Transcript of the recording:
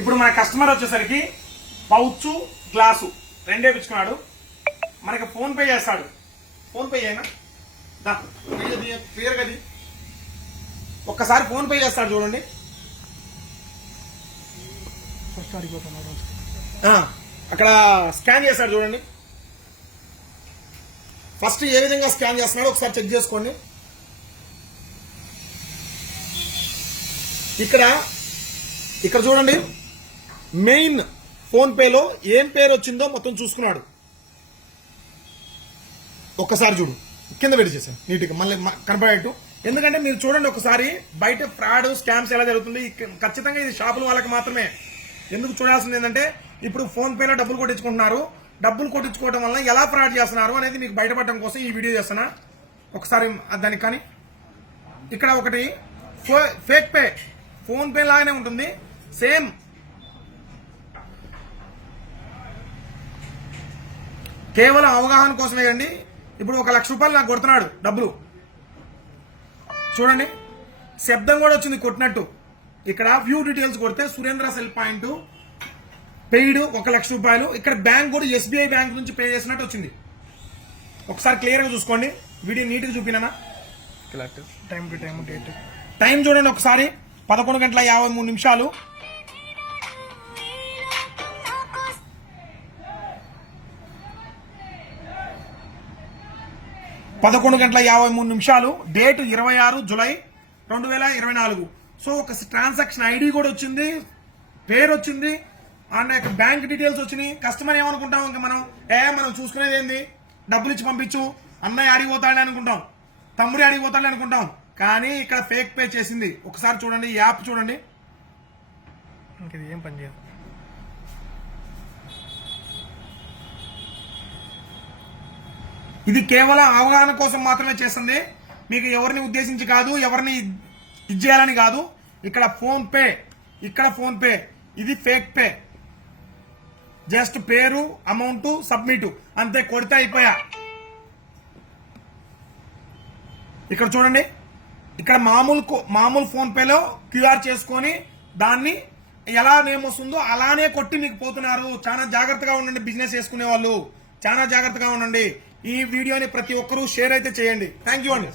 ఇప్పుడు మన కస్టమర్ వచ్చేసరికి పౌచ్ గ్లాసు రెండే పిచ్చుకున్నాడు. మనకి ఫోన్ పే చేస్తాడు. ఫోన్ పే అయినా క్లియర్ గది ఒక్కసారి ఫోన్ పే చేస్తాడు చూడండి. అక్కడ స్కాన్ చేస్తాడు చూడండి. ఫస్ట్ ఏ విధంగా స్కాన్ చేస్తున్నాడో ఒకసారి చెక్ చేసుకోండి. ఇక్కడ చూడండి, మెయిన్ ఫోన్ పేలో ఏం పేరు వచ్చిందో మొత్తం చూసుకున్నాడు. ఒక్కసారి చూడు, కింద పెట్టి చేశాను నీట్గా మళ్ళీ కనపడేట్టు. ఎందుకంటే మీరు చూడండి ఒకసారి, బయట ఫ్రాడ్ స్కామ్స్ ఎలా జరుగుతుంది. ఖచ్చితంగా ఇది షాపుల వాళ్ళకి మాత్రమే. ఎందుకు చూడాల్సింది ఏంటంటే, ఇప్పుడు ఫోన్ పేలో డబ్బులు కొట్టించుకుంటున్నారు. డబ్బులు కొట్టించుకోవడం వల్ల ఎలా ఫ్రాడ్ చేస్తున్నారు అనేది మీకు బయటపడడం కోసం ఈ వీడియో చేస్తున్నా. ఒకసారి దానికి కానీ ఇక్కడ ఒకటి ఫేక్ పే, ఫోన్ పే లాగానే ఉంటుంది సేమ్. కేవలం అవగాహన కోసమే కండి. ఇప్పుడు 1 లక్ష రూపాయలు నాకు కొడుతున్నాడు డబ్బులు చూడండి, శబ్దం కూడా వచ్చింది కొట్టినట్టు. ఇక్కడ వ్యూ డీటెయిల్స్ కొడితే సురేంద్ర సెల్ పాయింట్ పెయిడ్ 1 లక్ష రూపాయలు. ఇక్కడ బ్యాంక్ కూడా ఎస్బీఐ బ్యాంక్ నుంచి పే చేసినట్టు వచ్చింది. ఒకసారి క్లియర్ గా చూసుకోండి. వీడియో నీట్ గా చూపినా, time to time date time చూడండి ఒకసారి. 11:53 11:53 డేట్ 26 జూలై 2024. సో ఒక ట్రాన్సాక్షన్ ఐడి కూడా వచ్చింది, పేరు వచ్చింది, అండ్ బ్యాంక్ డీటెయిల్స్ వచ్చినాయి. కస్టమర్ ఏమనుకుంటాం, ఇంకా మనం చూసుకునేది ఏంది, డబ్బులు ఇచ్చి పంపించు, అన్నయ్య అడిగిపోతాడని అనుకుంటాం, తమ్ముడి అడిగిపోతాడని అనుకుంటాం. కానీ ఇక్కడ ఫేక్ పే చేసింది. ఒకసారి చూడండి, యాప్ చూడండి. ఇంకది ఏం పని చేయదు. ఇది కేవలం అవగాహన కోసం మాత్రమే చేస్తుంది. మీకు ఎవరిని ఉద్దేశించి కాదు, ఎవరిని ఇచ్చేయాలని కాదు. ఇక్కడ ఫోన్ పే, ఇది ఫేక్ పే. జస్ట్ పేరు, అమౌంట్, సబ్మిట్ అంతే, కొడితే అయిపోయా. ఇక్కడ చూడండి, ఇక్కడ మామూలు ఫోన్ పేలో క్యూఆర్ చేసుకొని దాన్ని ఎలా నేమ్ వస్తుందో అలానే కొట్టి మీకు పోతున్నారు. చాలా జాగ్రత్తగా ఉండండి, బిజినెస్ చేసుకునే వాళ్ళు చాలా జాగ్రత్తగా ఉండండి. ఈ వీడియోని ప్రతి ఒక్కరూ షేర్ అయితే చేయండి. థ్యాంక్ యూ అండి.